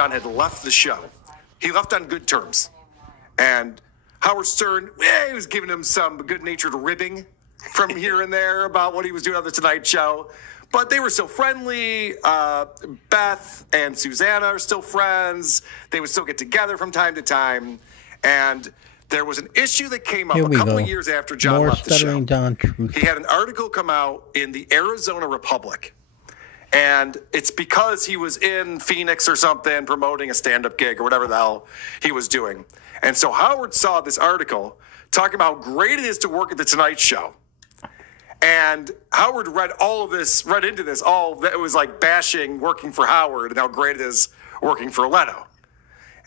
John had left the show. He left on good terms. And Howard Stern, he was giving him some good-natured ribbing from here and there about what he was doing on The Tonight Show. But they were still friendly. Beth and Susanna are still friends. They would still get together from time to time. And there was an issue that came up a couple of years after John left the show. John Truth. He had an article come out in the Arizona Republic. And it's because he was in Phoenix or something promoting a stand-up gig or whatever the hell he was doing. And so Howard saw this article talking about how great it is to work at The Tonight Show. And Howard read into this, all that was like bashing working for Howard and how great it is working for Leno.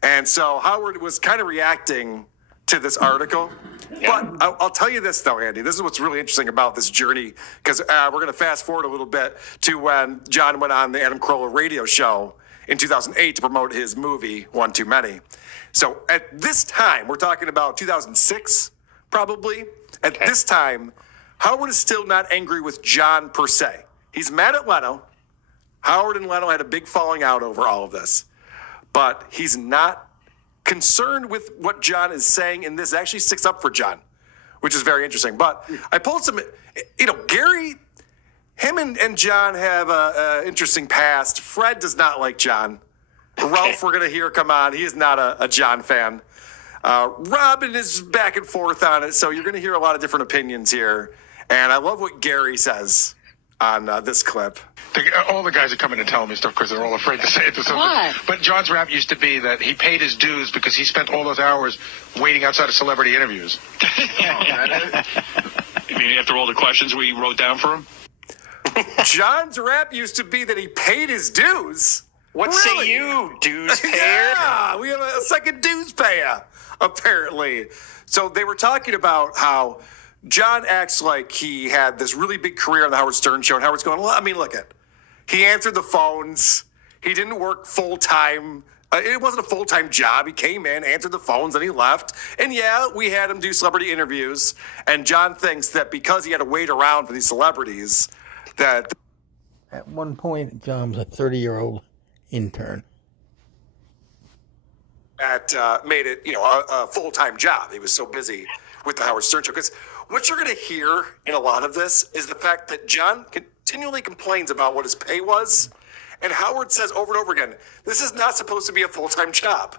And so Howard was kind of reacting to this article. Yeah. But I'll tell you this, though, Andy. This is what's really interesting about this journey, because we're going to fast forward a little bit to when John went on the Adam Carolla radio show in 2008 to promote his movie, One Too Many. So at this time, we're talking about 2006, probably. At this time, Howard is still not angry with John per se. He's mad at Leno. Howard and Leno had a big falling out over all of this. But he's not concerned with what John is saying, and this actually sticks up for John, which is very interesting. But I pulled some, Gary, him and John have an interesting past. Fred does not like John. Ralph, we're going to hear come on. He is not a John fan. Robin is back and forth on it, so you're going to hear a lot of different opinions here. And I love what Gary says on this clip. All the guys are coming and telling me stuff because they're all afraid to say it to someone. What? But John's rap used to be that he paid his dues because he spent all those hours waiting outside of celebrity interviews. You mean after all the questions we wrote down for him? John's rap used to be that he paid his dues. What really? Say you, dues payer? Yeah, we have a second dues payer, apparently. So they were talking about how John acts like he had this really big career on the Howard Stern show, and Howard's going, well, I mean, look it. He answered the phones. He didn't work full-time. It wasn't a full-time job. He came in, answered the phones, and he left. And, yeah, we had him do celebrity interviews. And John thinks that because he had to wait around for these celebrities, that... At one point, John was a 30-year-old intern. That made it, a full-time job. He was so busy with the Howard Stern show. Because what you're going to hear in a lot of this is the fact that John continually complains about what his pay was. And Howard says over and over again, this is not supposed to be a full-time job.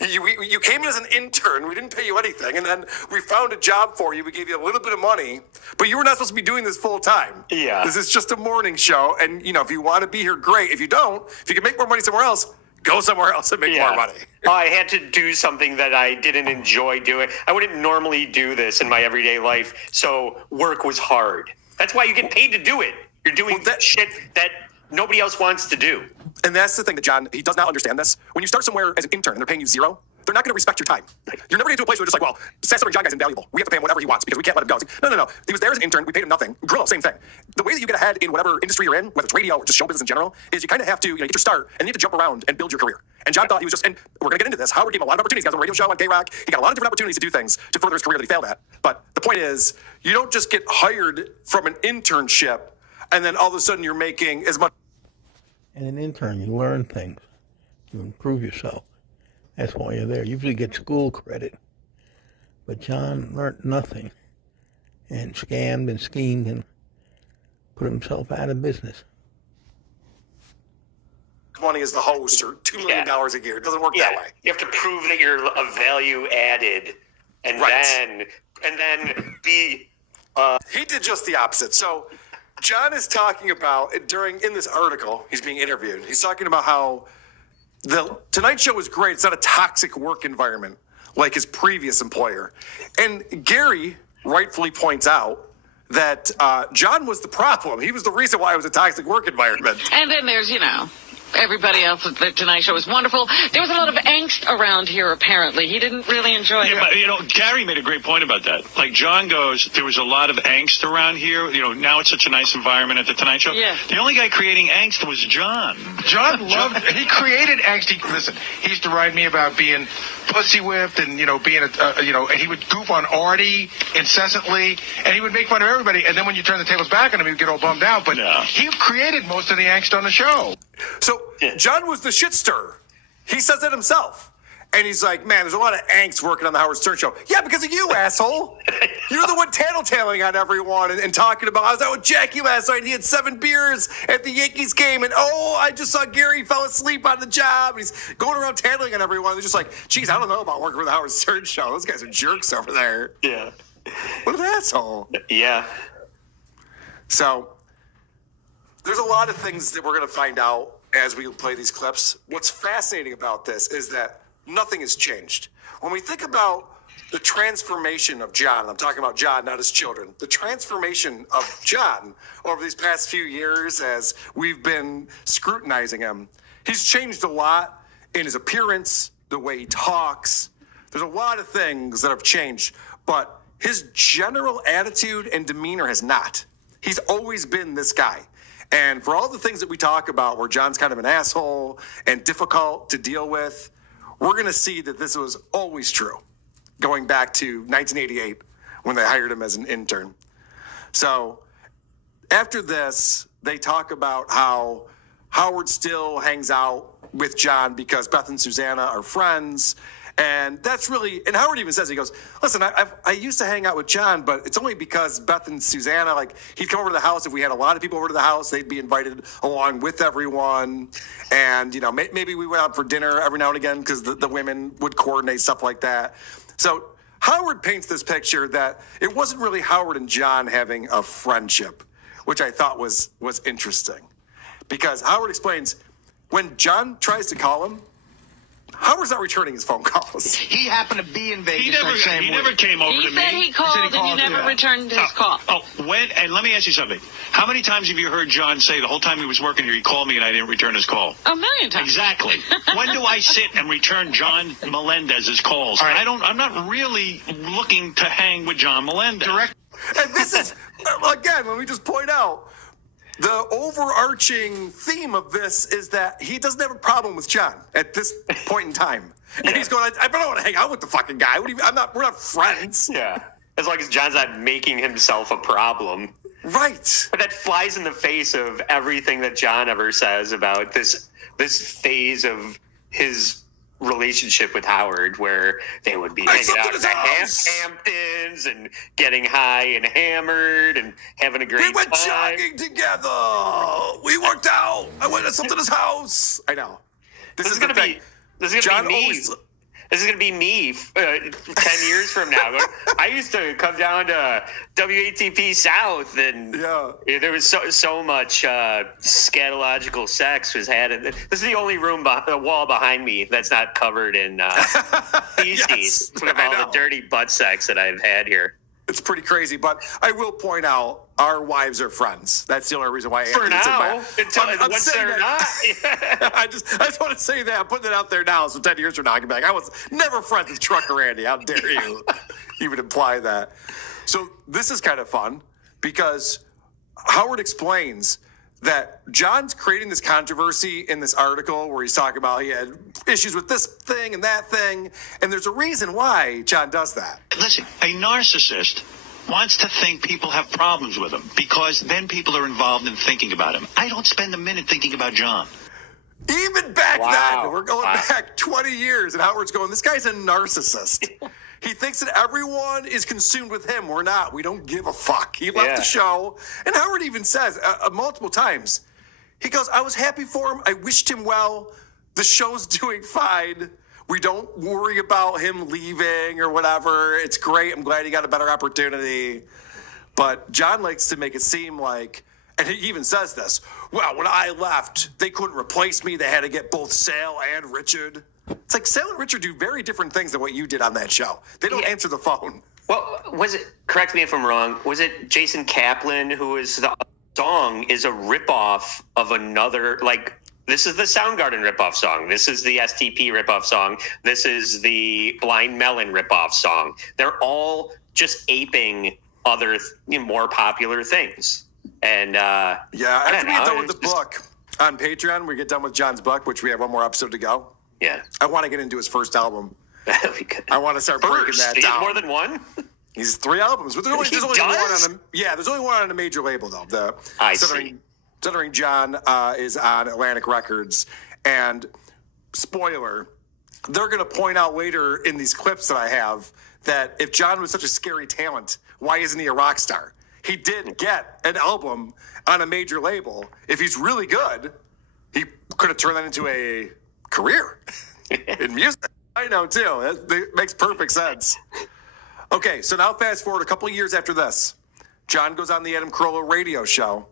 You came in as an intern. We didn't pay you anything. And then we found a job for you. We gave you a little bit of money. But you were not supposed to be doing this full-time. Yeah. This is just a morning show. And, if you want to be here, great. If you don't, if you can make more money somewhere else, go somewhere else and make more money. I had to do something that I didn't enjoy doing. I wouldn't normally do this in my everyday life. So work was hard. That's why you get paid to do it. You're doing that shit that nobody else wants to do. And that's the thing that John, he does not understand this. When you start somewhere as an intern and they're paying you $0, they're not going to respect your time. You're never going to get to a place where they're just like, well, Stuttering John guy's invaluable. We have to pay him whatever he wants because we can't let him go. It's like, no. He was there as an intern. We paid him nothing. Grillo, same thing. The way that you get ahead in whatever industry you're in, whether it's radio or just show business in general, is you kind of have to get your start and you have to jump around and build your career. And John thought he was just, and we're going to get into this, Howard gave him a lot of opportunities. He got on a radio show on K-Rock. He got a lot of different opportunities to do things to further his career that he failed at. But the point is, you don't just get hired from an internship and then all of a sudden you're making as much. And an intern, you learn things. You improve yourself. That's why you're there. You usually get school credit. But John learned nothing and scammed and schemed and put himself out of business. Money as the host or $2 million a year. It doesn't work that way. You have to prove that you're a value added and then be... He did just the opposite. So John is talking about, in this article, he's being interviewed. He's talking about how the Tonight Show is great. It's not a toxic work environment like his previous employer. And Gary rightfully points out that John was the problem. He was the reason why it was a toxic work environment. And then there's, everybody else at the Tonight Show was wonderful. There was a lot of angst around here, apparently. He didn't really enjoy it. But, Gary made a great point about that. Like, John goes, there was a lot of angst around here. Now it's such a nice environment at the Tonight Show. Yeah. The only guy creating angst was John. John he created angst. He used to write me about being pussy whipped and, being and he would goof on Artie incessantly, and he would make fun of everybody. And then when you turn the tables back on him, he would get all bummed out. But he created most of the angst on the show. So John was the shit stirrer. He says it himself. And he's like, man, there's a lot of angst working on the Howard Stern show. Yeah, because of you, asshole. You're the one tattletaling on everyone and talking about, I was out with Jackie last night and he had 7 beers at the Yankees game. And, I just saw Gary fell asleep on the job. And he's going around tattling on everyone. And they're just like, geez, I don't know about working for the Howard Stern show. Those guys are jerks over there. Yeah. What an asshole. Yeah. So there's a lot of things that we're going to find out as we play these clips. What's fascinating about this is that nothing has changed. When we think about the transformation of John, I'm talking about John, not his children, the transformation of John over these past few years as we've been scrutinizing him, he's changed a lot in his appearance, the way he talks. There's a lot of things that have changed, but his general attitude and demeanor has not. He's always been this guy. And for all the things that we talk about where John's kind of an asshole and difficult to deal with, we're going to see that this was always true, going back to 1988 when they hired him as an intern. So after this, they talk about how Howard still hangs out with John because Beth and Susanna are friends. And that's really, and Howard even says, he goes, listen, I used to hang out with John, but it's only because Beth and Susanna, like, he'd come over to the house. If we had a lot of people over to the house, they'd be invited along with everyone. And, maybe we went out for dinner every now and again because the women would coordinate stuff like that. So Howard paints this picture that it wasn't really Howard and John having a friendship, which I thought was interesting. Because Howard explains, when John tries to call him, Howard's not returning his phone calls. He happened to be in Vegas. He never came over to me. He said he called and you never returned his call. And let me ask you something. How many times have you heard John say the whole time he was working here, he called me and I didn't return his call? A million times. Exactly. When do I sit and return John Melendez's calls? Right. I'm not really looking to hang with John Melendez. And this is, again, let me just point out, the overarching theme of this is that he doesn't have a problem with John at this point in time. And he's going, I don't want to hang out with the fucking guy. We're not friends. Yeah. As long as John's not making himself a problem. Right. But that flies in the face of everything that John ever says about this phase of his relationship with Howard, where they would be hanging out in the Hamptons and getting high and hammered and having a great time. We went jogging together. We worked out. I went to something's house. I know. This is gonna be me. This is going to be me 10 years from now. I used to come down to WATP South, and there was so much scatological sex was had. This is the only wall behind me that's not covered in feces with all the dirty butt sex that I've had here. It's pretty crazy, but I will point out our wives are friends. That's the only reason why. For now, once they're not. I just want to say that. I'm putting it out there now, so 10 years from now I can be like, I was never friends with Trucker Randy. How dare you even imply that? So this is kind of fun because Howard explains that John's creating this controversy in this article where he's talking about he had issues with this thing and that thing, and there's a reason why John does that. Listen, a narcissist wants to think people have problems with him because then people are involved in thinking about him. I don't spend a minute thinking about John. Even back then, we're going back 20 years, and Howard's going, this guy's a narcissist. He thinks that everyone is consumed with him. We're not. We don't give a fuck. He left the show. And Howard even says multiple times, he goes, I was happy for him. I wished him well. The show's doing fine. We don't worry about him leaving or whatever. It's great. I'm glad he got a better opportunity. But John likes to make it seem like, and he even says this, well, when I left, they couldn't replace me. They had to get both Sal and Richard. It's like Sal and Richard do very different things than what you did on that show. They don't answer the phone. Well, was it, correct me if I'm wrong, was it Jason Kaplan who is the song is a ripoff of another, like, this is the Soundgarden ripoff song. This is the STP ripoff song. This is the Blind Melon ripoff song. They're all just aping other more popular things. And after we get done with the book on Patreon, we get done with John's book, which we have one more episode to go. Yeah, I want to get into his first album. I want to start breaking that down. He has more than one? He's 3 albums, but there's only one there's only one on a major label though. Stuttering John is on Atlantic Records, and spoiler, they're going to point out later in these clips that I have that if John was such a scary talent, why isn't he a rock star? He did get an album on a major label. If he's really good, he could have turned that into a career in music. I know, too. That makes perfect sense. Okay, so now fast forward a couple of years after this. John goes on the Adam Carolla radio show,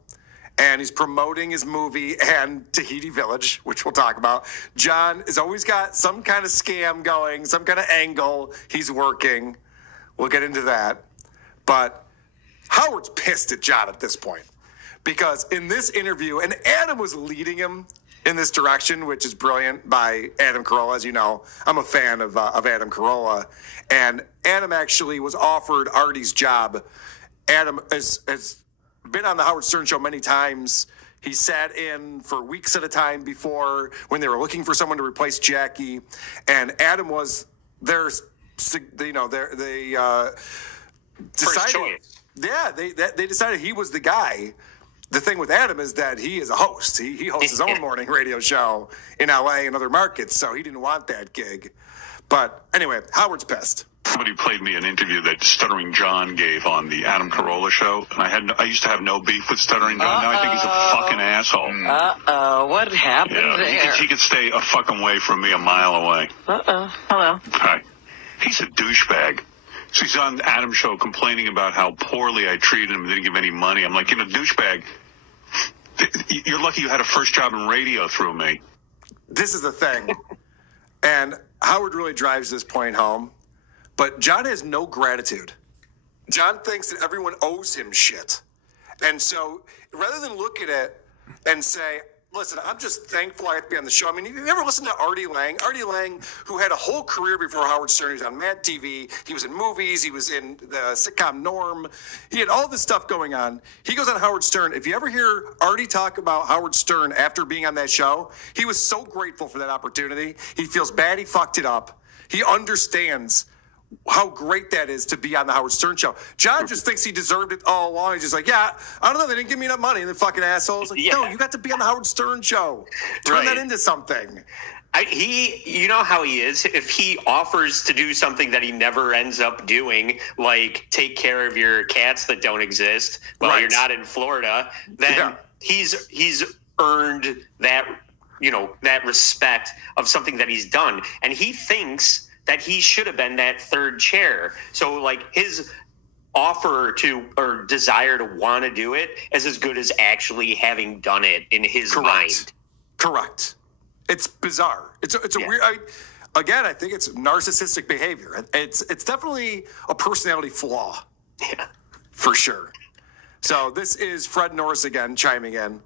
and he's promoting his movie and Tahiti Village, which we'll talk about. John has always got some kind of scam going, some kind of angle he's working. We'll get into that. But Howard's pissed at John at this point because in this interview, and Adam was leading him in this direction, which is brilliant by Adam Carolla. As you know, I'm a fan of Adam Carolla. And Adam actually was offered Artie's job. Adam has been on the Howard Stern show many times. He sat in for weeks at a time before when they were looking for someone to replace Jackie. And Adam was their, they decided. Yeah, they decided he was the guy. The thing with Adam is that he is a host. He hosts his own morning radio show in LA and other markets, so he didn't want that gig. But anyway, Howard's pissed. Somebody played me an interview that Stuttering John gave on the Adam Carolla show, and I used to have no beef with Stuttering John. Now I think he's a fucking asshole. What happened there? He could stay a fucking way from me a mile away. Hello. Hi. He's a douchebag. So he's on Adam's show complaining about how poorly I treated him and didn't give any money. I'm like, douchebag, you're lucky you had a first job in radio through me. This is the thing. And Howard really drives this point home. But John has no gratitude. John thinks that everyone owes him shit. And so rather than look at it and say, listen, I'm just thankful I have to be on the show. I mean, you ever listen to Artie Lang? Artie Lang, who had a whole career before Howard Stern. He was on Mad TV. He was in movies. He was in the sitcom Norm. He had all this stuff going on. He goes on Howard Stern. If you ever hear Artie talk about Howard Stern after being on that show, he was so grateful for that opportunity. He feels bad he fucked it up. He understands how great that is to be on the Howard Stern show. John just thinks he deserved it all along. He's just like, yeah, I don't know. They didn't give me enough money. And the fucking assholes. Like, no, you got to be on the Howard Stern show. Turn that into something. You know how he is. If he offers to do something that he never ends up doing, like take care of your cats that don't exist while you're not in Florida, then he's earned that, that respect of something that he's done. And he thinks that he should have been that third chair. So, like, his offer to or desire to want to do it is as good as actually having done it in his mind. Correct. It's bizarre. It's a weird. I think it's narcissistic behavior. It's definitely a personality flaw. Yeah, for sure. So this is Fred Norris again chiming in.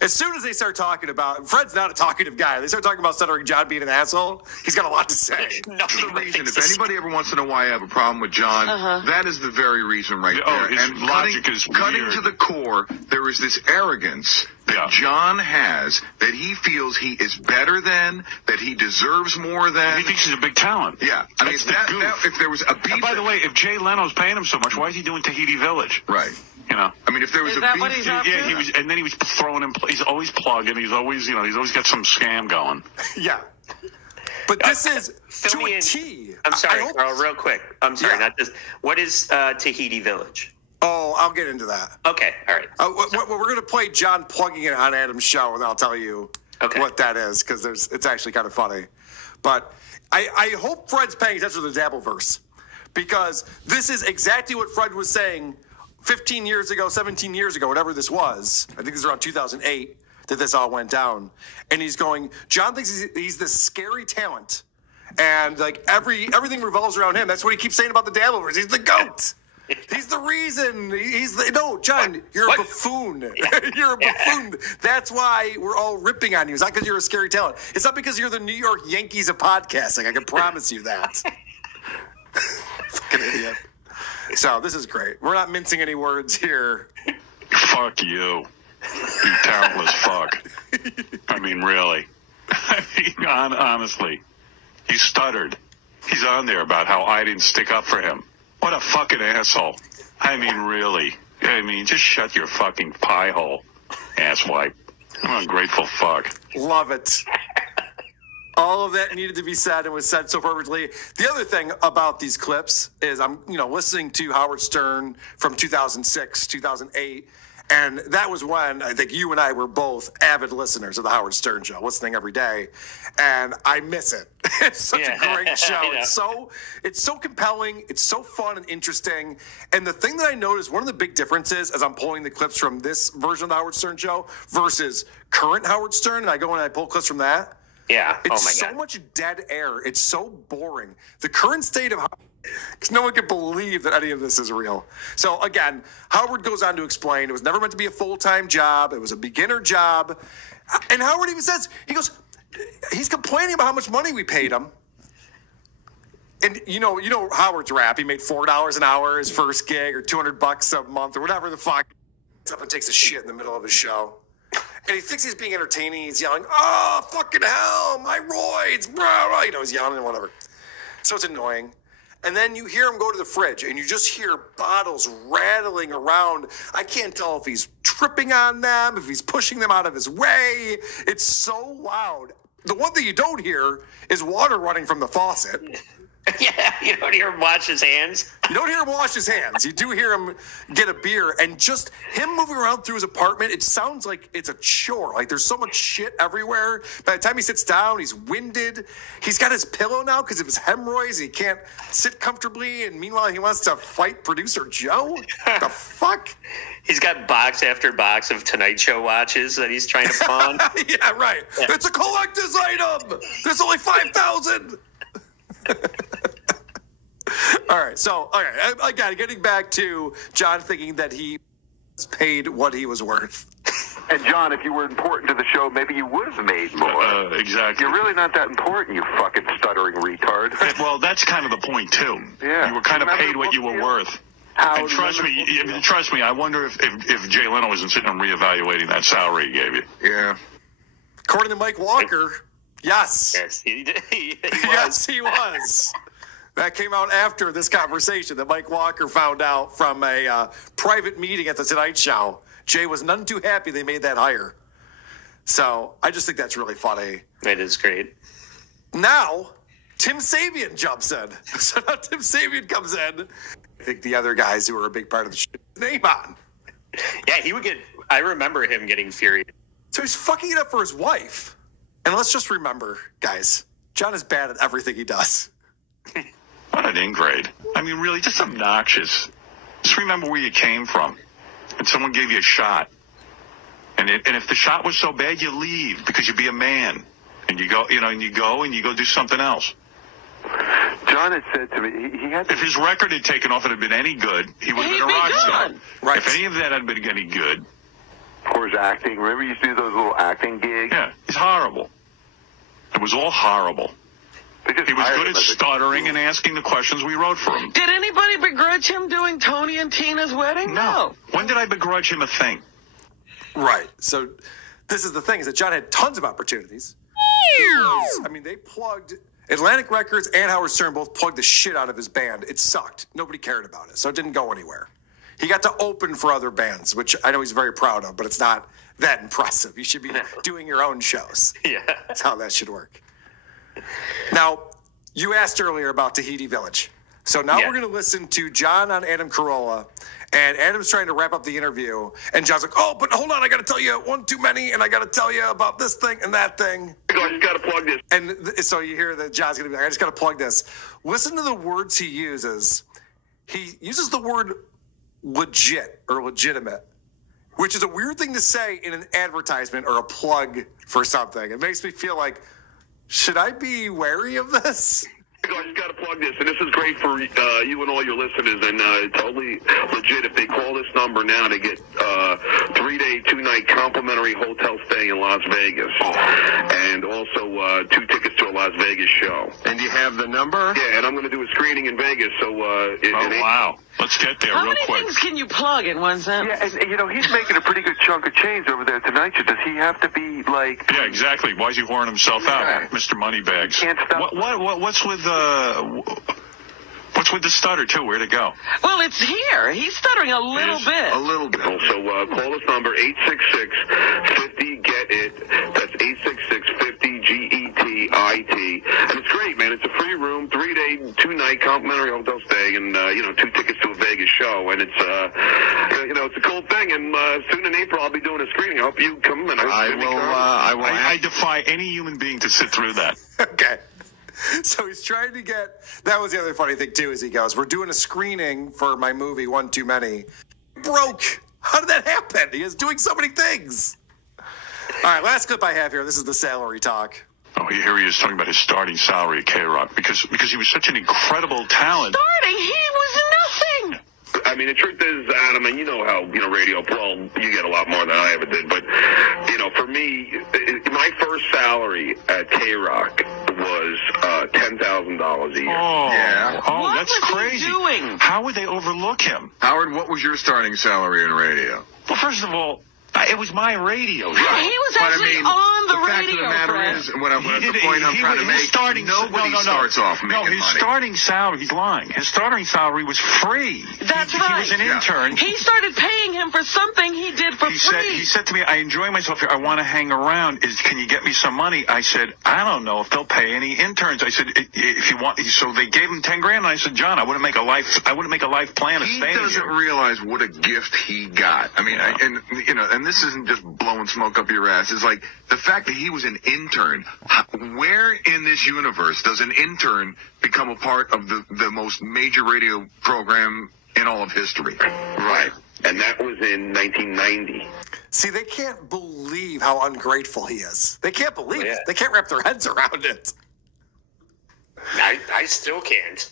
As soon as they start talking about, Fred's not a talkative guy. They start talking about Stuttering John being an asshole. He's got a lot to say. That's the reason. If anybody ever wants to know why I have a problem with John, that is the very reason right there. His and logic is cutting weird. to the core, there is this arrogance that John has, that he feels he is better than, that he deserves more than. He thinks he's a big talent. Yeah. I mean, that, if there was a beef. And by the way, if Jay Leno's paying him so much, why is he doing Tahiti Village? Right. I mean, if there was is a that beef. What he's up to? He was, and then he was throwing him. He's always plugging. He's always, he's always got some scam going. Yeah. But this is to a T. I'm sorry, Carl, real quick. I'm sorry, not this. What is Tahiti Village? Oh, I'll get into that. Okay, all right. We're going to play John plugging it on Adam's show, and I'll tell you what that is, because it's actually kind of funny. But I hope Fred's paying attention to the Dabbleverse, because this is exactly what Fred was saying 15 years ago, 17 years ago, whatever this was. I think this is around 2008 that this all went down. And he's going, John thinks he's this scary talent. And like everything revolves around him. That's what he keeps saying about the Dabbleverse. He's the GOAT. He's the reason. No, John, you're a buffoon. You're a buffoon. That's why we're all ripping on you. It's not because you're a scary talent. It's not because you're the New York Yankees of podcasting. I can promise you that. Fucking idiot. So this is great. We're not mincing any words here. Fuck you. You talentless fuck. I mean, really. Honestly. He stuttered. He's on there about how I didn't stick up for him. What a fucking asshole. I mean, really. I mean, just shut your fucking pie hole, asswipe. I'm an ungrateful fuck. Love it. All of that needed to be said and was said so perfectly. The other thing about these clips is I'm, listening to Howard Stern from 2006, 2008. And that was when I think you and I were both avid listeners of the Howard Stern Show, listening every day. And I miss it. It's such a great show. It's so compelling. It's so fun and interesting. And the thing that I noticed, one of the big differences as I'm pulling the clips from this version of the Howard Stern Show versus current Howard Stern, and I go and I pull clips from that. Yeah. It's so much dead air. It's so boring. The current state of because no one can believe that any of this is real. So again, Howard goes on to explain it was never meant to be a full-time job. It was a beginner job. And Howard even says, he's complaining about how much money we paid him. And you know Howard's rap. He made $4 an hour his first gig, or $200 a month, or whatever the fuck. Gets up and takes a shit in the middle of his show. And he thinks he's being entertaining. He's yelling, "Oh, fucking hell, my roids, bro." He's yelling and whatever. So it's annoying. And then you hear him go to the fridge, and you just hear bottles rattling around. I can't tell if he's tripping on them, if he's pushing them out of his way. It's so loud. The one thing you don't hear is water running from the faucet. Yeah, you don't hear him wash his hands. You don't hear him wash his hands. You do hear him get a beer, and just him moving around through his apartment, it sounds like it's a chore. Like there's so much shit everywhere. By the time he sits down, he's winded. He's got his pillow now because of his hemorrhoids. He can't sit comfortably, and meanwhile, he wants to fight producer Joe. The fuck? He's got box after box of Tonight Show watches that he's trying to pawn. Yeah, right. Yeah. It's a collector's item. There's only 5,000. All right, so again, getting back to John thinking that he was paid what he was worth. And John, if you were important to the show, maybe you would have made more. Exactly. You're really not that important, you fucking stuttering retard. Well, that's kind of the point too. Yeah. You were kind of paid what you were worth. And trust me, I wonder if Jay Leno isn't sitting and reevaluating that salary he gave you. Yeah. According to Mike Walker, yes. Yes, he did. Yes, he was. That came out after this conversation that Mike Walker found out from a private meeting at the Tonight Show. Jay was none too happy they made that hire. So I just think that's really funny. It is great. Now, Tim Sabian jumps in. So now Tim Sabian comes in. I think the other guys who were a big part of the show, name on. Yeah, he would get, I remember him getting furious. So he's fucking it up for his wife. And let's just remember, guys, John is bad at everything he does. What an ingrate. I mean, really, just obnoxious. Just remember where you came from. And someone gave you a shot. And if the shot was so bad, you leave because you be a man. And you go, and you go do something else. John had said to me, he had to... If his record had taken off and had been any good, he would have been a rock star. Right. If any of that had been any good... Of course, acting. Remember you used to do those little acting gigs? Yeah, it's horrible. It was all horrible. He was good at stuttering and asking the questions we wrote for him. Did anybody begrudge him doing Tony and Tina's wedding? No. When did I begrudge him a thing? Right. So this is the thing, is that John had tons of opportunities. They plugged... Atlantic Records and Howard Stern both plugged the shit out of his band. It sucked. Nobody cared about it, so it didn't go anywhere. He got to open for other bands, which I know he's very proud of, but it's not that impressive. You should be doing your own shows. Yeah. That's how that should work. Now, you asked earlier about Tahiti Village. So now we're going to listen to John on Adam Carolla, and Adam's trying to wrap up the interview, and John's like, "Oh, but hold on, I got to tell you one too many, and I got to tell you about this thing and that thing." I just got to plug this. And so you hear that John's going to be like, "I just got to plug this." Listen to the words he uses. He uses the word legit or legitimate, which is a weird thing to say in an advertisement or a plug for something. It makes me feel like, should I be wary of this? I just got to plug this, and this is great for you and all your listeners, and totally legit. If they call this number now, they get 3-day, 2-night complimentary hotel stay in Las Vegas, and also 2 tickets to a Las Vegas show. And you have the number? Yeah, and I'm going to do a screening in Vegas, so... wow. Let's get there real quick. How many things can you plug in one sentence? Yeah, and, he's making a pretty good chunk of change over there tonight. Does he have to be, like... Yeah, exactly. Why is he whoring himself out, Mr. Moneybags? Can't stop. What's with the stutter, too? Where'd it go? Well, it's here. He's stuttering a little bit. A little bit. So call this number, 866-50-GET-IT. That's 866-50-GETIT. be. And it's great, man. It's a free room, 3-day, 2-night complimentary hotel stay, and 2 tickets to a Vegas show. And it's it's a cool thing. And soon in April, I'll be doing a screening. I hope you come. And I defy any human being to sit through that. Okay. So he's trying to get. That was the other funny thing too. Is he goes, "We're doing a screening for my movie One Too Many." Broke. How did that happen? He is doing so many things. All right, last clip I have here. This is the salary talk. Oh, here he is talking about his starting salary at K-Rock because he was such an incredible talent. Starting, he was nothing. I mean, the truth is, Adam, and you know how, radio, well, you get a lot more than I ever did, but, for me, my first salary at K-Rock was $10,000 a year. Oh, yeah. Oh, What that's was he crazy. doing? How would they overlook him? Howard, what was your starting salary in radio? Well, first of all, it was my radio. He was actually on the radio, fact of the matter Fred. is, the point I'm trying to make, nobody starts off making money. No, his starting salary, he's lying. His starting salary was free. That's He right. was an intern. He started paying him for something he did for free. He said to me, I enjoy myself here. I want to hang around. Can you get me some money? I said, I don't know if they'll pay any interns. I said, if you want. So they gave him $10,000. And I said, John, I wouldn't make a life plan of He staying doesn't here. realize what a gift he got. I mean, and this isn't just blowing smoke up your ass. It's like the fact that he was an intern. Where in this universe does an intern become a part of the most major radio program in all of history? Right. And that was in 1990. See, they can't believe how ungrateful he is. They can't believe Yeah. it. They can't wrap their heads around it. I still can't.